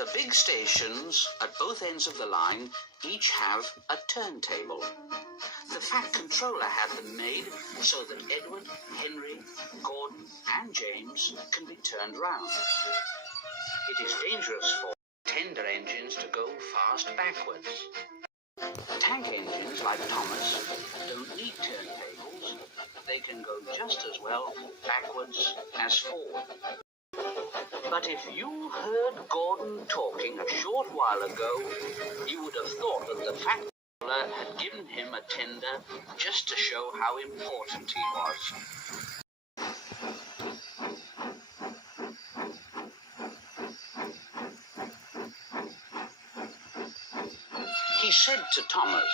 The big stations at both ends of the line each have a turntable. The Fat Controller had them made so that Edward, Henry, Gordon and James can be turned round. It is dangerous for tender engines to go fast backwards. Tank engines like Thomas don't need turntables. They can go just as well backwards as forward. But if you heard Gordon talking a short while ago, you would have thought that the Fat Controller had given him a tender just to show how important he was. He said to Thomas,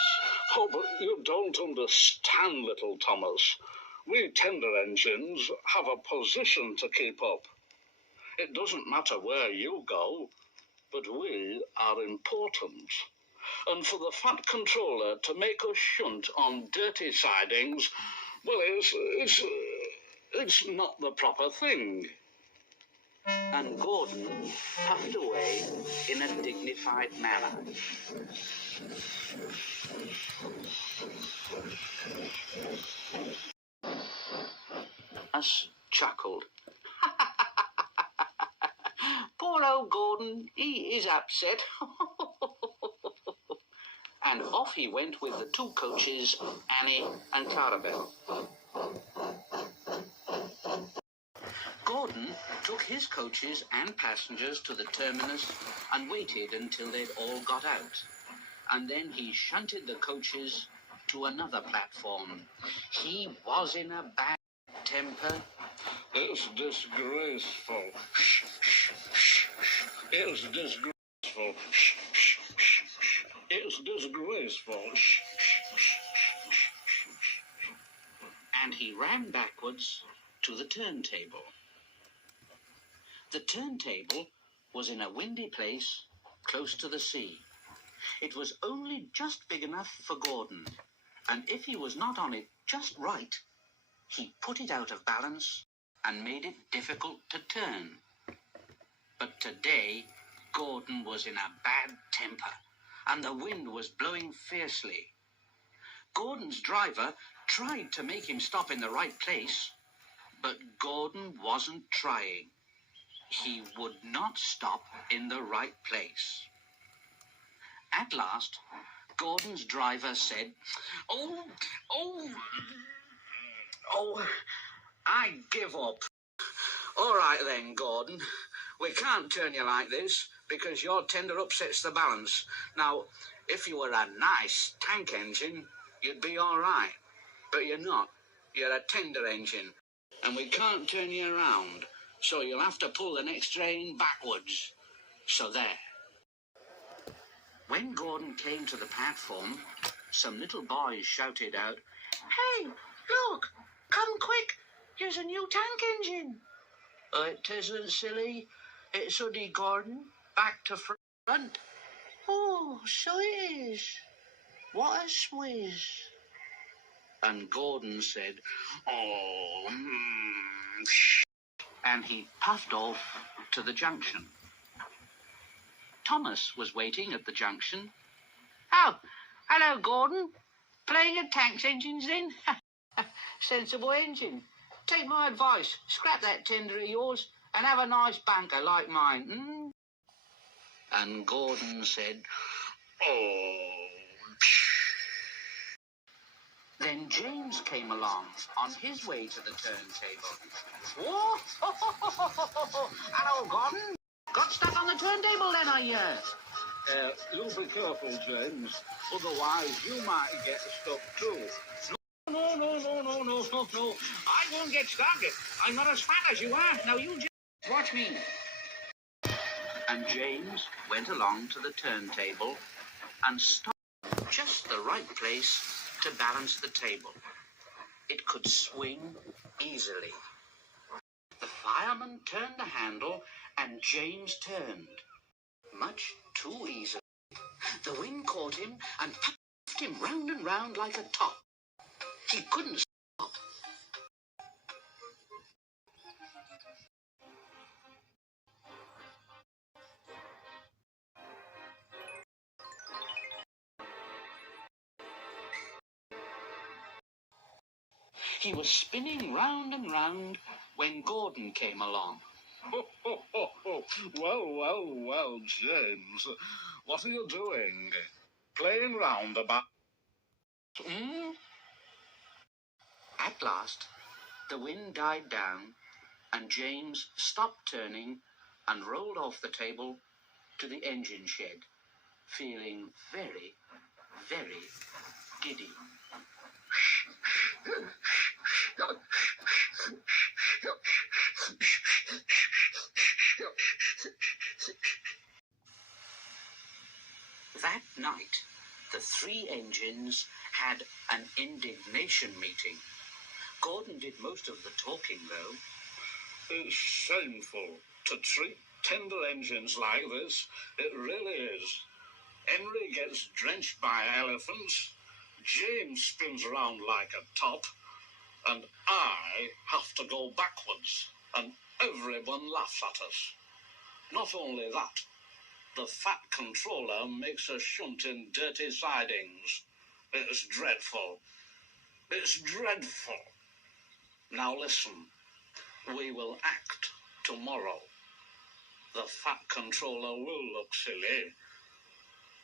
"Oh, but you don't understand, little Thomas. We tender engines have a position to keep up. It doesn't matter where you go, but we are important. And for the Fat Controller to make us shunt on dirty sidings, well, it's not the proper thing." And Gordon puffed away in a dignified manner. Thomas chuckled. Poor old Gordon, he is upset. And off he went with the two coaches, Annie and Clarabelle. Gordon took his coaches and passengers to the terminus and waited until they'd all got out. And then he shunted the coaches to another platform. He was in a bad temper. "It's disgraceful. Shh, shh, shh, shh. It's disgraceful. Shh, shh, shh, shh. It's disgraceful. Shh, shh, shh, shh, shh." And he ran backwards to the turntable. The turntable was in a windy place close to the sea. It was only just big enough for Gordon, and if he was not on it just right, he put it out of balance and made it difficult to turn. But today, Gordon was in a bad temper, and the wind was blowing fiercely. Gordon's driver tried to make him stop in the right place, but Gordon wasn't trying. He would not stop in the right place. At last, Gordon's driver said, Oh, I give up. All right then, Gordon. We can't turn you like this because your tender upsets the balance. Now, if you were a nice tank engine, you'd be all right. But you're not. You're a tender engine, and we can't turn you around. So you'll have to pull the next train backwards. So there. When Gordon came to the platform, some little boys shouted out, Hey, look, come quick, there's a new tank engine. It isn't, silly. It's only Gordon, back to front. Oh, so it is. What a swizz. And Gordon said, and he puffed off to the junction. Thomas was waiting at the junction. Oh, hello, Gordon. Playing at tanks engines then? Sensible engine. Take my advice. Scrap that tender of yours and have a nice banker like mine. And Gordon said, Then James came along on his way to the turntable. Whoa! Hello, Gordon. Got stuck on the turntable then, I hear. You be careful, James. Otherwise, you might get stuck too. No. I won't get stuck. I'm not as fat as you are. Now you just watch me. And James went along to the turntable and stopped just the right place to balance the table. It could swing easily. The fireman turned the handle and James turned. Much too easily. The wind caught him and puffed him round and round like a top. He couldn't stop. He was spinning round and round when Gordon came along. Well, James. What are you doing? Playing round about... At last, the wind died down, and James stopped turning and rolled off the table to the engine shed, feeling very, very giddy. That night, the three engines had an indignation meeting. Gordon did most of the talking, though. It's shameful to treat tender engines like this. It really is. Henry gets drenched by elephants, James spins around like a top, and I have to go backwards, and everyone laughs at us. Not only that, the fat controller makes us shunt in dirty sidings. It's dreadful. It's dreadful. Now listen, we will act tomorrow. The fat controller will look silly.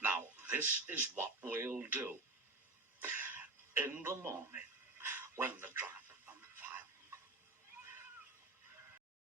Now, this is what we'll do. In the morning, when the driver